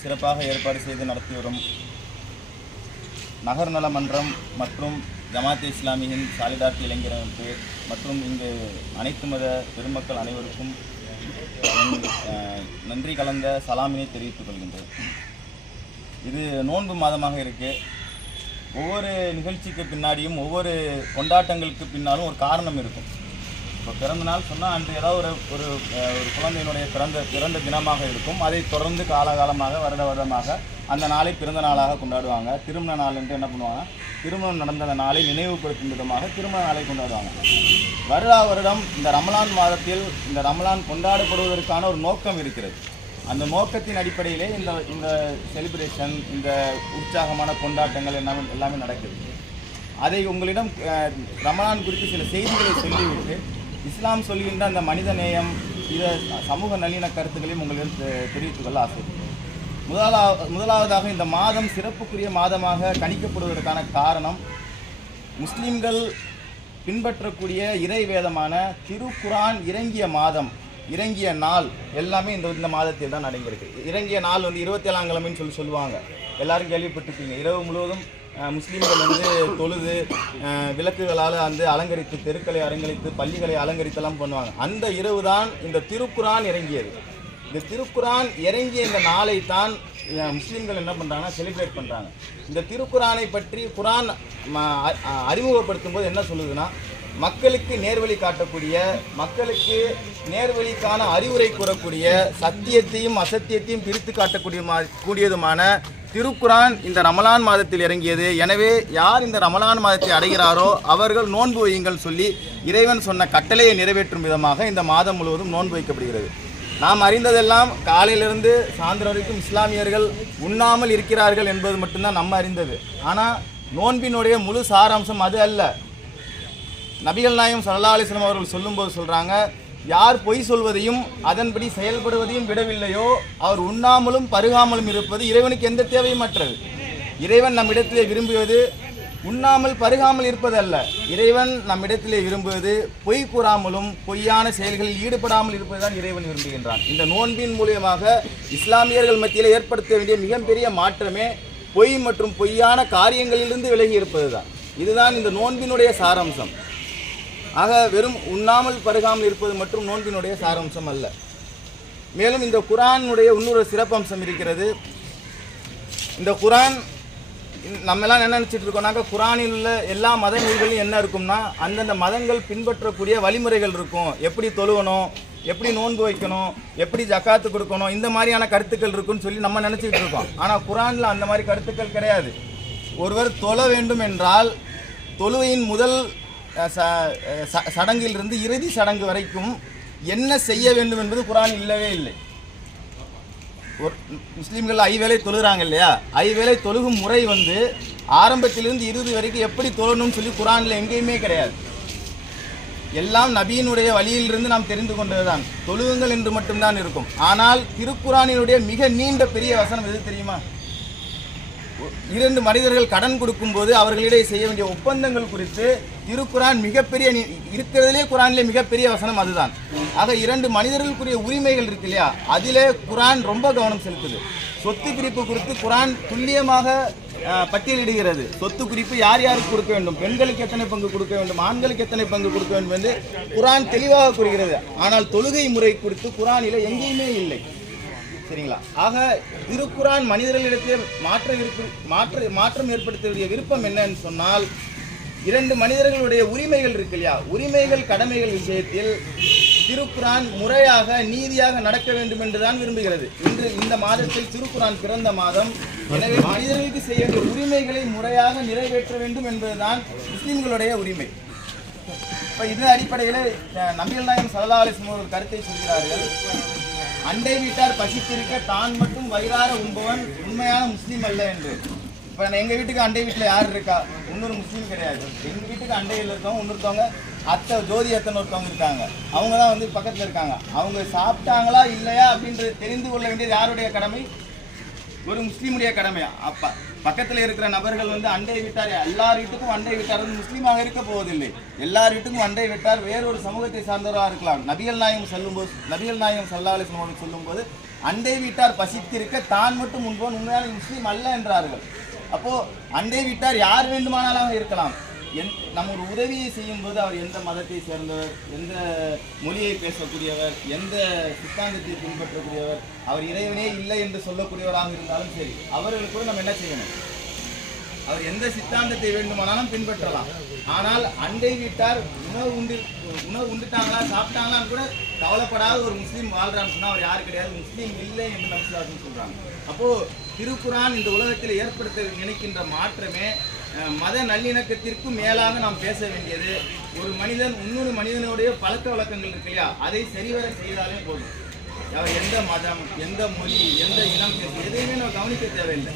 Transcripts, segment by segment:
சிறப்பாக ஏற்பாடு செய்து நடத்தி வரும் நகர் நல மன்றம் மற்றும் ஜமாத் இஸ்லாமியின் சாலிடார்டி இளைஞர் அமைப்பு மற்றும் இங்கு அனைத்து மத பெருமக்கள் அனைவருக்கும் நன்றி கலந்த சலாமினை தெரிவித்துக் கொள்கின்றேன். இது நோன்பு மாதமாக இருக்குது. ஒவ்வொரு நிகழ்ச்சிக்கு பின்னாடியும் ஒவ்வொரு கொண்டாட்டங்களுக்கு பின்னாலும் ஒரு காரணம் இருக்கும். இப்போ பிறந்த நாள் சொன்னால் அன்று ஏதாவது ஒரு ஒரு குழந்தையினுடைய பிறந்த தினமாக இருக்கும். அதை தொடர்ந்து காலகாலமாக வருடமாக அந்த நாளை பிறந்த நாளாக கொண்டாடுவாங்க. திருமண நாள் என்று என்ன பண்ணுவாங்க, திருமணம் நடந்த நாளை நினைவுபடுத்தும் விதமாக திருமண நாளை கொண்டாடுவாங்க. வருடம் இந்த ரமலான் மாதத்தில் இந்த ரமலான் கொண்டாடப்படுவதற்கான ஒரு நோக்கம் இருக்கிறது. அந்த நோக்கத்தின் அடிப்படையிலே இந்த செலிப்ரேஷன், இந்த உற்சாகமான கொண்டாட்டங்கள் எல்லாமே நடக்குது. அதை உங்களிடம் ரமலான் குறித்து சில செய்திகளை சொல்லிவிட்டு இஸ்லாம் சொல்கின்ற அந்த மனித நேயம், இத சமூக நல்லிண கருத்துக்களையும் உங்களிடம் தெரிவித்துக் கொள்ள ஆசை. முதலாவதாக இந்த மாதம் சிறப்புக்குரிய மாதமாக கணிக்கப்படுவதற்கான காரணம், முஸ்லிம்கள் பின்பற்றக்கூடிய இறை வேதமான திருக்குரான் இறங்கிய மாதம், இறங்கிய நாள் எல்லாமே இந்த மாதத்தில் தான் அடங்கியிருக்கு. இறங்கிய நாள் 27ஆம் கிழமைன்னு சொல்லுவாங்க. எல்லாரும் கேள்விப்பட்டிருப்பீங்க. இரவு முழுவதும் முஸ்லீம்கள் தொழுது விளக்குகளால் அலங்கரித்து, தெருக்களை அலங்கரித்து, பள்ளிகளை அலங்கரித்தெல்லாம் பண்ணுவாங்க. அந்த இரவு தான் இந்த திருக்குரான் இறங்கியது. இந்த திருக்குரான் இறங்கிய இந்த நாளை தான் முஸ்லீம்கள் என்ன பண்ணுறாங்கன்னா செலிப்ரேட் பண்ணுறாங்க. இந்த திருக்குரானை பற்றி குரான் அறிமுகப்படுத்தும் போது என்ன சொல்லுதுன்னா, மக்களுக்கு நேர்வழி காட்டக்கூடிய, மக்களுக்கு நேர்வழிக்கான அறிவுரை கூறக்கூடிய, சத்தியத்தையும் அசத்தியத்தையும் பிரித்து காட்டக்கூடியதுமான திருக்குரான் இந்த ரமலான் மாதத்தில் இறங்கியது. எனவே யார் இந்த ரமலான் மாதத்தை அடைகிறாரோ அவர்கள் நோன்பு வையுங்கள் சொல்லி இறைவன் சொன்ன கட்டளையை நிறைவேற்றும் விதமாக இந்த மாதம் முழுவதும் நோன்பு வைக்கப்படுகிறது. நாம் அறிந்ததெல்லாம் காலையிலிருந்து சாயந்தரம் வரைக்கும் இஸ்லாமியர்கள் உண்ணாமல் இருக்கிறார்கள் என்பது மட்டும்தான் நம்ம அறிந்தது. ஆனால் நோன்பினுடைய முழு சாராம்சம் அது அல்ல. நபிகள் நாயகம் ஸல்லல்லாஹு அலைஹி வஸல்லம் அவர்கள் சொல்லும்போது சொல்கிறாங்க, யார் பொய் சொல்வதையும் அதன்படி செயல்படுவதையும் விடவில்லையோ அவர் உண்ணாமலும் பருகாமலும் இருப்பது இறைவனுக்கு எந்த தேவையும் அற்றது. இறைவன் நம்மிடத்திலே விரும்புவது உண்ணாமல் பருகாமல் இருப்பது அல்ல. இறைவன் நம்மிடத்திலே விரும்புவது பொய் கூறாமலும் பொய்யான செயல்களில் ஈடுபடாமல் இருப்பதுதான் இறைவன் விரும்புகின்றான். இந்த நோன்பின் மூலியமாக இஸ்லாமியர்கள் மத்தியில் ஏற்படுத்த வேண்டிய மிகப்பெரிய மாற்றமே பொய் மற்றும் பொய்யான காரியங்களிலிருந்து விலகி இருப்பது தான். இதுதான் இந்த நோன்பினுடைய சாராம்சம். ஆக வெறும் உண்ணாமல் பருகாமல் இருப்பது மற்றும் நோன்பினுடைய சாராம்சம் அல்ல. மேலும் இந்த குரானுடைய இன்னொரு சிறப்பம்சம் இருக்கிறது. இந்த குரான் நம்மெல்லாம் என்ன நினச்சிட்டு இருக்கோம்னாக்கா, குரானில் உள்ள எல்லா மத நூல்களையும் என்ன இருக்கும்னா அந்தந்த மதங்கள் பின்பற்றக்கூடிய வழிமுறைகள் இருக்கும். எப்படி தொழுகணும், எப்படி நோன்பு வைக்கணும், எப்படி ஜக்காத்து கொடுக்கணும், இந்த மாதிரியான கருத்துக்கள் இருக்குன்னு சொல்லி நம்ம நினச்சிக்கிட்டு இருக்கோம். ஆனால் குரானில் அந்த மாதிரி கருத்துக்கள் கிடையாது. ஒருவர் தொழ வேண்டும் என்றால் தொழுவையின் முதல் சடங்கிலிருந்து இறுதி சடங்கு வரைக்கும் என்ன செய்ய வேண்டும் என்பது குரான் இல்லவே இல்லை. ஒரு முஸ்லீம்கள் ஐவேளை தொழுகிறாங்க இல்லையா, ஐவேளை தொழுகும் முறை ஆரம்பத்திலிருந்து இறுதி வரைக்கும் எப்படி தொழணும்னு சொல்லி குரானில் எங்கேயுமே கிடையாது. எல்லாம் நபியினுடைய வழியிலிருந்து நாம் தெரிந்து கொண்டதுதான். தொழுகுங்கள் என்று மட்டும்தான் இருக்கும். ஆனால் திருக்குரானினுடைய மிக நீண்ட பெரிய வசனம் எது தெரியுமா? 2 மனிதர்கள் கடன் கொடுக்கும்போது அவர்களிடையே செய்ய வேண்டிய ஒப்பந்தங்கள் குறித்து திருக்குரான் மிகப்பெரிய இருக்கிறதுலே குரானிலே மிகப்பெரிய வசனம் அதுதான். ஆக 2 மனிதர்களுக்குரிய உரிமைகள் இருக்கு இல்லையா, அதிலே குரான் ரொம்ப கவனம் செலுத்துது. சொத்து பிரிப்பு குறித்து குரான் துல்லியமாக பட்டியலிடுகிறது. சொத்து குறிப்பு யார் யாருக்கு கொடுக்க வேண்டும், பெண்களுக்கு எத்தனை பங்கு கொடுக்க வேண்டும், ஆண்களுக்கு எத்தனை பங்கு கொடுக்க வேண்டும் என்று குரான் தெளிவாக கூறுகிறது. ஆனால் தொழுகை முறை குறித்து குரானிலே எங்கேயுமே இல்லை. சரிங்களா? ஆக திருக்குரான் மனிதர்களிடத்திலே மாற்றம் ஏற்படுத்தக்கூடிய விருப்பம் என்னன்னு சொன்னால், 2 மனிதர்களுடைய உரிமைகள் இருக்கு இல்லையா, உரிமைகள் கடமைகள் விஷயத்தில் திருக்குரான் முறையாக நீதியாக நடக்க வேண்டும் என்றுதான் விரும்புகிறது. இன்று இந்த மாதத்தில் திருக்குரான் பிறந்த மாதம். எனவே மனிதர்களுக்கு செய்ய வேண்டிய உரிமைகளை முறையாக நிறைவேற்ற வேண்டும் என்பதுதான் முஸ்லிம்களுடைய உரிமை. இப்போ இது அடிப்படையில் நபிகள் நாயகம் ஸல்லல்லாஹு அலைஹி வஸல்லம் ஒரு கருத்தை சொல்கிறார்கள், அண்டை வீட்டார் பசித்திருக்க தான் மட்டும் வயிறார உண்பவன் உண்மையான முஸ்லீம் அல்ல என்று. இப்போ எங்கள் வீட்டுக்கு அண்டை வீட்டில் யார் இருக்கா, இன்னொரு முஸ்லீம் கிடையாது. எங்கள் வீட்டுக்கு அண்டையில் இருக்கவங்க இன்னொருத்தவங்க அத்தை ஜோதி அத்தைன்னு ஒருத்தவங்க இருக்காங்க. அவங்க தான் பக்கத்தில் இருக்காங்க. அவங்க சாப்பிட்டாங்களா இல்லையா அப்படின்றது தெரிந்து கொள்ள வேண்டியது யாருடைய கடமை? ஒரு முஸ்லீமுடைய கடமை. அப்போ பக்கத்தில் இருக்கிற நபர்கள் அண்டை வீட்டார், எல்லார் வீட்டுக்கும் அண்டை வீட்டார் முஸ்லீமாக இருக்க போவதில்லை. எல்லார் வீட்டுக்கும் அண்டை வீட்டார் வேறொரு சமூகத்தை சார்ந்தவராக இருக்கலாம். நபிகள் நாயகம் ஸல்லல்லாஹு அலைஹி வஸல்லம் சொல்லும்போது அண்டை வீட்டார் பசித்திருக்க தான் மட்டும் உண்போன் உண்மையான முஸ்லீம் அல்ல என்றார்கள். அப்போ அண்டை வீட்டார் யார் வேண்டுமானாலும் இருக்கலாம். நம்ம ஒரு உதவியை செய்யும் போது அவர் எந்த மதத்தை சேர்ந்தவர், எந்த மொழியை பேசக்கூடியவர், எந்த சித்தாந்தத்தை பின்பற்றக்கூடியவர், அவர் இறைவனே இல்லை என்று சொல்லக்கூடியவராக இருந்தாலும் சரி, அவர்களுக்கு கூட நம்ம என்ன செய்யணும்? அவர் எந்த சித்தாந்தத்தை வேண்டுமானாலும் பின்பற்றலாம். ஆனால் அண்டை வீட்டார் உணவு உண்டுட்டாங்களா சாப்பிட்டாங்களான்னு கூட கவலைப்படாத ஒரு முஸ்லீம் வாழ்றான்னு சொன்னா அவர் யாரு கிடையாது, முஸ்லீம் இல்லை என்று நபிசுல்லாஹு சொல்றாங்க. அப்போ திருக்குரான் இந்த உலகத்தில் ஏற்படுத்த நினைக்கின்ற மாற்றமே மத நல்லிணக்கத்திற்கு மேலாக நாம் பேச வேண்டியது. ஒரு மனிதன் இன்னொரு மனிதனுடைய பழக்க வழக்கங்கள் இருக்கு இல்லையா, அதை சரிவர செய்தாலே போதும். அவர் எந்த மதம், எந்த மொழி, எந்த இனம் பேச எதையுமே நம்ம கவனிக்க தேவையில்லை.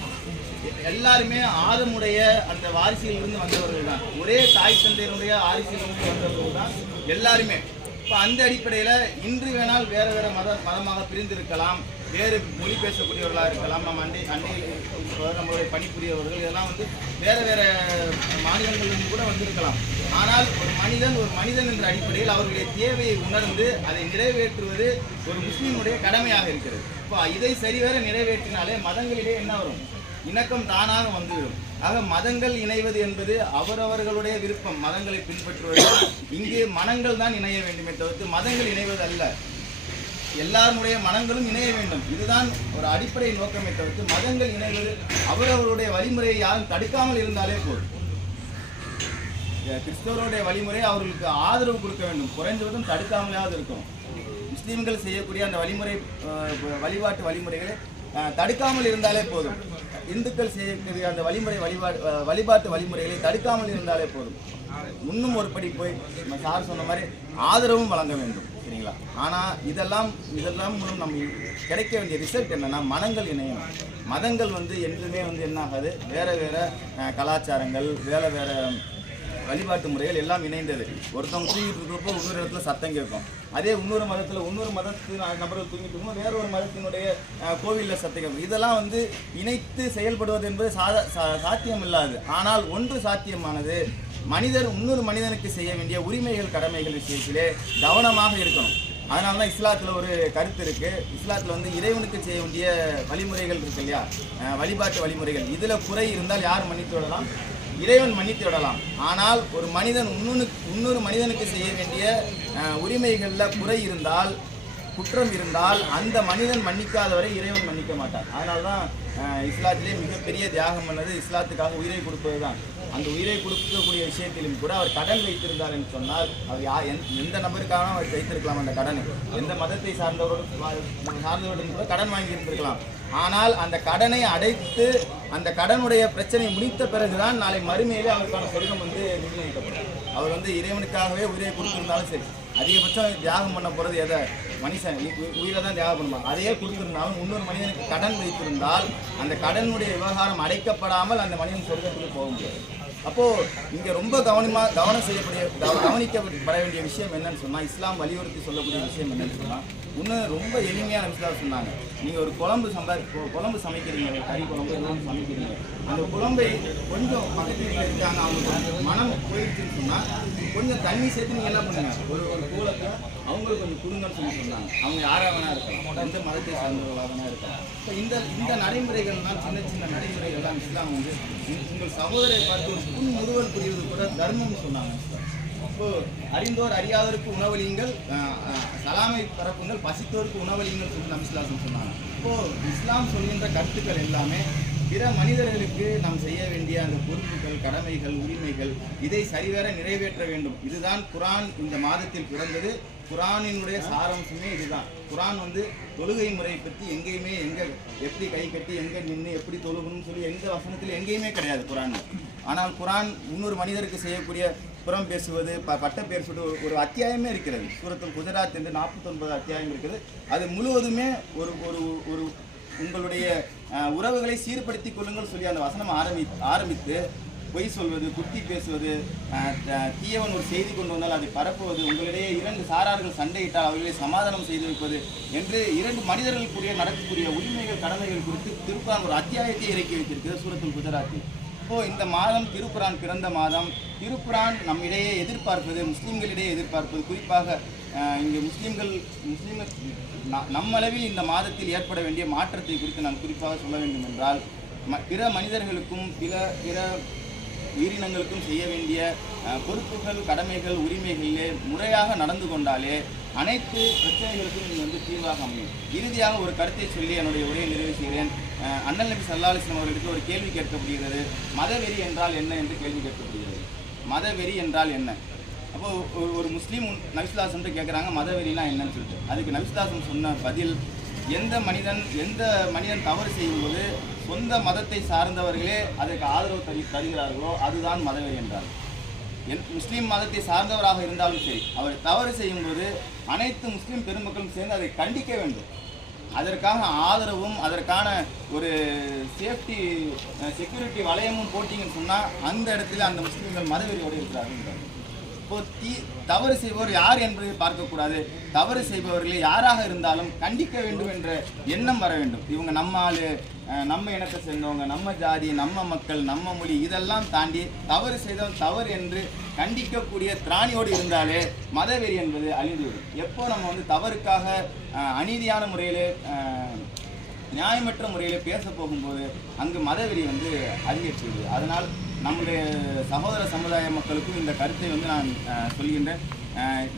எல்லாருமே ஆதமுடைய அந்த வாரிசிலிருந்து வந்தவர்கள் தான், ஒரே தாய் தந்தையருடைய வாரிசிலிருந்து வந்தவர்கள் தான் எல்லாருமே. இப்போ அந்த அடிப்படையில் இன்று வேணால் வேறு வேறு மதமாக பிரிந்திருக்கலாம், வேறு மொழி பேசக்கூடியவர்களாக இருக்கலாம், நம்ம அண்டையில் நம்மளுடைய பணிபுரியவர்கள் இதெல்லாம் வேறு வேறு மாநிலங்களிலிருந்து கூட வந்திருக்கலாம். ஆனால் ஒரு மனிதன் என்ற அடிப்படையில் அவர்களுடைய தேவையை உணர்ந்து அதை நிறைவேற்றுவது ஒரு முஸ்லீமுடைய கடமையாக இருக்கிறது. இப்போ இதை சரிவர நிறைவேற்றினாலே மதங்களிலே என்ன வரும்? இணக்கம் தானாக வந்துவிடும். ஆக மதங்கள் இணைவது என்பது அவரவர்களுடைய விருப்பம், மதங்களை பின்பற்றுவது. இங்கே மனங்கள் தான் இணைய வேண்டுமே தவிர்த்து மதங்கள் இணைவது அல்ல. எல்லாருடைய மனங்களும் இணைய வேண்டும், இதுதான் ஒரு அடிப்படை நோக்கமே தவிர்த்து மதங்கள் இணைவது அவரவருடைய வழிமுறையை யாரும் தடுக்காமல் இருந்தாலே போதும். கிறிஸ்தவருடைய வழிமுறை அவர்களுக்கு ஆதரவு கொடுக்க வேண்டும், குறைந்ததும் தடுக்காமலாவது இருக்கும். முஸ்லீம்கள் செய்யக்கூடிய அந்த வழிபாட்டு வழிமுறைகளை தடுக்காமல் இருந்தாலே போதும். இந்துக்கள் செய்யக்கூடிய அந்த வழிபாட்டு வழிமுறைகளை தடுக்காமல் இருந்தாலே போதும். இன்னும் ஒரு படி போய் நம்ம சார் சொன்ன மாதிரி ஆதரவும் வழங்க வேண்டும், சரிங்களா? ஆனால் இதெல்லாம் மூலம் நம்ம கிடைக்க வேண்டிய ரிசல்ட் என்னன்னா, மனங்கள் இணையும். மதங்கள் என்றுமே என்ன ஆகாது, வேற வேற கலாச்சாரங்கள், வேற வழிபாட்டு முறைகள் எல்லாம் இணைந்தது. ஒருத்தவங்க தூங்கிட்டு இருக்கிறப்போ இன்னொரு இடத்துல சத்தம் கேட்கும், அதே இன்னொரு மதத்து நபர்கள் தூங்கிட்டு இருக்கும் வேற ஒரு மதத்தினுடைய கோவிலில் சத்தம் கேட்கும். இதெல்லாம் இணைத்து செயல்படுவது என்பது சாத்தியம் இல்லாது. ஆனால் ஒன்று சாத்தியமானது, மனிதர் இன்னொரு மனிதனுக்கு செய்ய வேண்டிய உரிமைகள் கடமைகள் விஷயத்திலே கவனமாக இருக்கணும். அதனால தான் இஸ்லாத்தில் ஒரு கருத்து இருக்குது. இஸ்லாத்தில் இறைவனுக்கு செய்ய வேண்டிய வழிமுறைகள் இருக்கு இல்லையா, வழிபாட்டு வழிமுறைகள், இதில் குறை இருந்தால் யார் மன்னித்து விடலாம்? இறைவன் மன்னித்து விடலாம். ஆனால் ஒரு மனிதன் இன்னொரு மனிதனுக்கு செய்ய வேண்டிய உரிமைகளில் குறை இருந்தால், குற்றம் இருந்தால், அந்த மனிதன் மன்னிக்காதவரை இறைவன் மன்னிக்க மாட்டார். அதனால தான் இஸ்லாத்திலே மிகப்பெரிய தியாகம் பண்ணது இஸ்லாத்துக்காக உயிரை கொடுப்பது தான். அந்த உயிரை கொடுக்கக்கூடிய விஷயத்திலும் கூட அவர் கடன் வைத்திருந்தார் என்று சொன்னால், அவர் எந்த நபருக்காக அவர் வைத்திருக்கலாம் அந்த கடன், எந்த மதத்தை சார்ந்தவர்களும் கூட கடன் வாங்கி இருந்திருக்கலாம். ஆனால் அந்த கடனை அடைத்து அந்த கடனுடைய பிரச்சனை முடித்த பிறகுதான் நாளை மறுமையிலே அவருக்கான சொர்க்கம் நிர்ணயிக்கப்படும். அவர் இறைவனுக்காகவே உயிரை கொடுத்திருந்தாலும் சரி, அதிகபட்சம் தியாகம் பண்ண போகிறது எதை? மனுஷன் உயிரை தான் தியாகம் பண்ணுவாங்க. அதையே கொடுத்திருந்தாலும் இன்னொரு மனிதனுக்கு கடன் வைத்திருந்தால் அந்த கடனுடைய விவகாரம் அடைக்கப்படாமல் அந்த மனிதன் சொர்க்கத்துக்கு போக முடியாது. அப்போது இங்கே ரொம்ப கவனிக்கப்பட வேண்டிய விஷயம் என்னன்னு சொன்னால், இஸ்லாம் வலியுறுத்தி சொல்லக்கூடிய விஷயம் என்னன்னு சொன்னால், இன்னும் ரொம்ப எளிமையான விஷயம் சொன்னாங்க. நீங்கள் ஒரு குழம்பு சமைக்கிறீங்க, கறி குழம்பு எல்லாம் சமைக்கிறீங்க, அந்த குழம்பை கொஞ்சம் பக்கத்தில் இருக்காங்க, அவங்க மனம் போயிடுச்சுன்னு சொன்னால் கொஞ்சம் தண்ணி சேர்த்து நீங்கள் என்ன பண்ணுங்க, ஒரு கூலத்தை அவங்களுக்கு கொஞ்சம் கொடுங்கன்னு சொன்னாங்க. அவங்க யாராக வேணா இருக்கலாம், எந்த மதத்தை சார்ந்தவர்களாக வேணா இருக்கலாம். இப்போ இந்த நடைமுறைகள்லாம் சின்ன நடைமுறைகள்லாம் இஸ்லாம் உங்கள் சகோதரை பார்த்து ஒரு முதுவல் புரிவது கூட தர்மம்னு சொன்னாங்க. இப்போ அறிந்தோர் அறியாதோருக்கு உணவளியுங்கள், சலாமை பரப்புங்கள், பசித்தோருக்கு உணவளியுங்கள் சொல்லி நபிஸ்லாசம் சொன்னாங்க. இப்போ இஸ்லாம் சொல்கின்ற கருத்துக்கள் எல்லாமே பிற மனிதர்களுக்கு நாம் செய்ய வேண்டிய அந்த பொறுப்புகள், கடமைகள், உரிமைகள், இதை சரிவர நிறைவேற்ற வேண்டும். இதுதான் குரான் இந்த மாதத்தில் பிறந்தது. குரானினுடைய சாராம்சமே இதுதான். குரான் தொழுகை முறையை பற்றி எங்கேயுமே எப்படி கை கட்டி எங்கே நின்று எப்படி தொழுகணும்னு சொல்லி எந்த வசனத்தில் எங்கேயுமே கிடையாது குரான். ஆனால் குரான் இன்னொரு மனிதருக்கு செய்யக்கூடிய புறம் பேசுவது, பட்ட பேர் சொல்லிட்டு ஒரு அத்தியாயமே இருக்கிறது. சூரத்துல் குஜராத் என்று 49 அத்தியாயம் இருக்கிறது. அது முழுவதுமே ஒரு உங்களுடைய உறவுகளை சீர்படுத்திக் கொள்ளுங்கள் சொல்லி அந்த வசனம் ஆரம்பித்து பொய் சொல்வது, குத்தி பேசுவது, தீயவன் ஒரு செய்தி கொண்டு வந்தால் அதை பரப்புவது, உங்களிடையே 2 சாரார்கள் சண்டையிட்டால் அவர்களை சமாதானம் செய்து வைப்பது என்று 2 மனிதர்களுக்குரிய நடக்கக்கூடிய உரிமைகள், கடமைகள் குறித்து திருக்குரான் ஒரு அத்தியாயத்தை இறக்கி வைத்திருக்கிறது சூரத்துல் குஜராத்தில். இப்போது இந்த மாதம் திருக்குரான் பிறந்த மாதம். திருக்குரான் நம்மிடையே எதிர்பார்ப்பது, முஸ்லீம்களிடையே எதிர்பார்ப்பது, குறிப்பாக இங்கே முஸ்லீம்கள் நம்மளவில் இந்த மாதத்தில் ஏற்பட வேண்டிய மாற்றத்தை குறித்து நான் குறிப்பாக சொல்ல வேண்டும் என்றால், பிற மனிதர்களுக்கும் பிற உயிரினங்களுக்கும் செய்ய வேண்டிய பொறுப்புகள், கடமைகள், உரிமைகளிலே முறையாக நடந்து கொண்டாலே அனைத்து பிரச்சனைகளுக்கும் இது தீர்வாக அமையும். இறுதியாக ஒரு கருத்தை சொல்லி என்னுடைய உரையை நிறைவு செய்கிறேன். அண்ணல் நபி ஸல்லல்லாஹு அலைஹி வஸல்லம் அவர்களுக்கு ஒரு கேள்வி கேட்கப்படுகிறது. மதவெறி என்றால் என்ன என்று கேள்வி கேட்கப்படுகிறது. மதவெறி என்றால் என்ன? அப்போ ஒரு முஸ்லீம் நபி ஸல்லல்லாஹு அலைஹி வஸல்லம் கேட்குறாங்க, மதவெறினா என்னன்னு சொல்லிட்டு. அதுக்கு நபி ஸல்லல்லாஹு அலைஹி வஸல்லம் சொன்ன பதில், எந்த மனிதன் தவறு செய்யும்போது சொந்த மதத்தை சார்ந்தவர்களே அதற்கு ஆதரவு தருகிறார்களோ அதுதான் மதவெறி என்றார். முஸ்லீம் மதத்தை சார்ந்தவராக இருந்தாலும் சரி, அவர் தவறு செய்யும்போது அனைத்து முஸ்லீம் பெருமக்களும் சேர்ந்து அதை கண்டிக்க வேண்டும். அதற்காக ஆதரவும் அதற்கான ஒரு செக்யூரிட்டி வளையமும் போட்டிங்கன்னு சொன்னால் அந்த இடத்துல அந்த முஸ்லீம்கள் மதவெறியோடு இருக்கிறார்கள். இப்போ தவறு செய்பவர் யார் என்பதை பார்க்கக்கூடாது. தவறு செய்பவர்களை யாராக இருந்தாலும் கண்டிக்க வேண்டும் என்ற எண்ணம் வர வேண்டும். இவங்க நம்ம ஆளு, நம்ம இனத்தை சேர்ந்தவங்க, நம்ம ஜாதி, நம்ம மக்கள், நம்ம மொழி, இதெல்லாம் தாண்டி தவறு செய்தவன் தவறு என்று கண்டிக்கக்கூடிய திராணியோடு இருந்தாலே மதவெறி என்பது அழிந்துவிடும். எப்போ நம்ம தவறுக்காக அநீதியான முறையிலே நியாயமற்ற முறையில் பேச போகும்போது அங்கு மதவெறி அதிகரிச்சுது. அதனால் நம்முடைய சகோதர சமுதாய மக்களுக்கும் இந்த கருத்தை நான் சொல்கின்றேன்.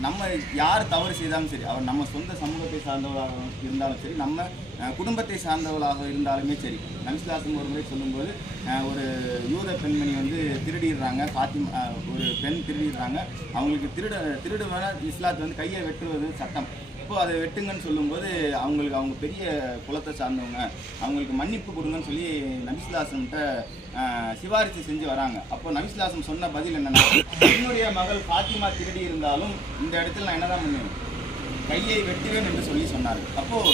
நம்ம யார் தவறு செய்தாலும் சரி, அவர் நம்ம சொந்த சமூகத்தை சார்ந்தவர்களாக இருந்தாலும் சரி, நம்ம குடும்பத்தை சார்ந்தவர்களாக இருந்தாலுமே சரி, நபி ஸல்லல்லாஹு அலைஹி வஸல்லம் ஒரு முறை சொல்லும்போது ஒரு யூத பெண்மணி திருடிடுறாங்க, ஃபாத்திமா ஒரு பெண் திருடிடுறாங்க. அவங்களுக்கு திருடுவேனா இஸ்லாத்து கையை வெட்டுவது சட்டம். இப்போ அதை வெட்டுங்கன்னு சொல்லும்போது அவங்க பெரிய குலத்தை சார்ந்தவங்க, அவங்களுக்கு மன்னிப்பு கொடுங்கன்னு சொல்லி நபி ஸல்லல்லாஹு அலைஹி வஸல்லம் சிபாரிசு செஞ்சு வராங்க. அப்போ நபி ஸல்லல்லாஹு அலைஹி வஸல்லம் சொன்ன பதில் என்னன்னா, என்னுடைய மகள் ஃபாத்திமா திருடி இருந்தாலும் இந்த இடத்துல நான் என்னதான் பண்ணுவேன், கையை வெட்டுவேன் என்று சொல்லி சொன்னார்கள். அப்போது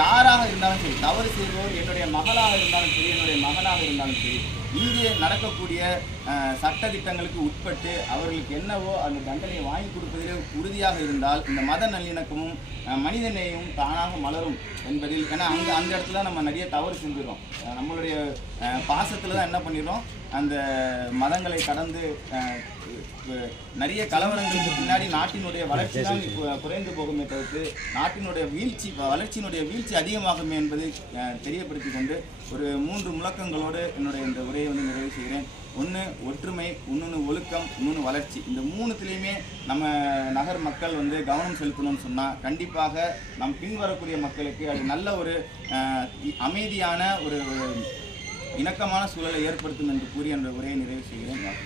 யாராக இருந்தாலும் சரி, தவறு செய்வோர் என்னுடைய மகளாக இருந்தாலும் சரி, என்னுடைய மகனாக இருந்தாலும் சரி, இங்கே நடக்கக்கூடிய சட்டதிட்டங்களுக்கு உட்பட்டு அவர்களுக்கு என்னவோ அந்த தண்டனையை வாங்கி கொடுப்பதிலே உறுதியாக இருந்தால் இந்த மத நல்லிணக்கமும் மனிதநேயமும் தானாக மலரும் என்பதில். ஏன்னா அந்த இடத்துல நம்ம நிறைய தவறு செஞ்சிடறோம். நம்மளுடைய பாசத்தில் தான் என்ன பண்ணிடுறோம், அந்த மதங்களை கடந்து நிறைய கலவரங்களுக்கு பின்னாடி நாட்டினுடைய வளர்ச்சி தான் குறைந்து போகுமே தவிர்த்து நாட்டினுடைய வளர்ச்சியினுடைய வீழ்ச்சி அதிகமாகுமே என்பதை தெரியப்படுத்தி கொண்டு ஒரு 3 முழக்கங்களோடு என்னுடைய இந்த உரையை நிறைவு செய்கிறேன். ஒன்று ஒற்றுமை, இன்னொன்று ஒழுக்கம், இன்னொன்று வளர்ச்சி. இந்த 3த்துலேயுமே நம்ம நகர் மக்கள் கவனம் செலுத்தணும்னு சொன்னால் கண்டிப்பாக நம் பின்வரக்கூடிய மக்களுக்கு அது நல்ல ஒரு அமைதியான ஒரு இணக்கமான சூழலை ஏற்படுத்தும் என்று கூறி அந்த உரையை நிறைவு செய்கிறேன்.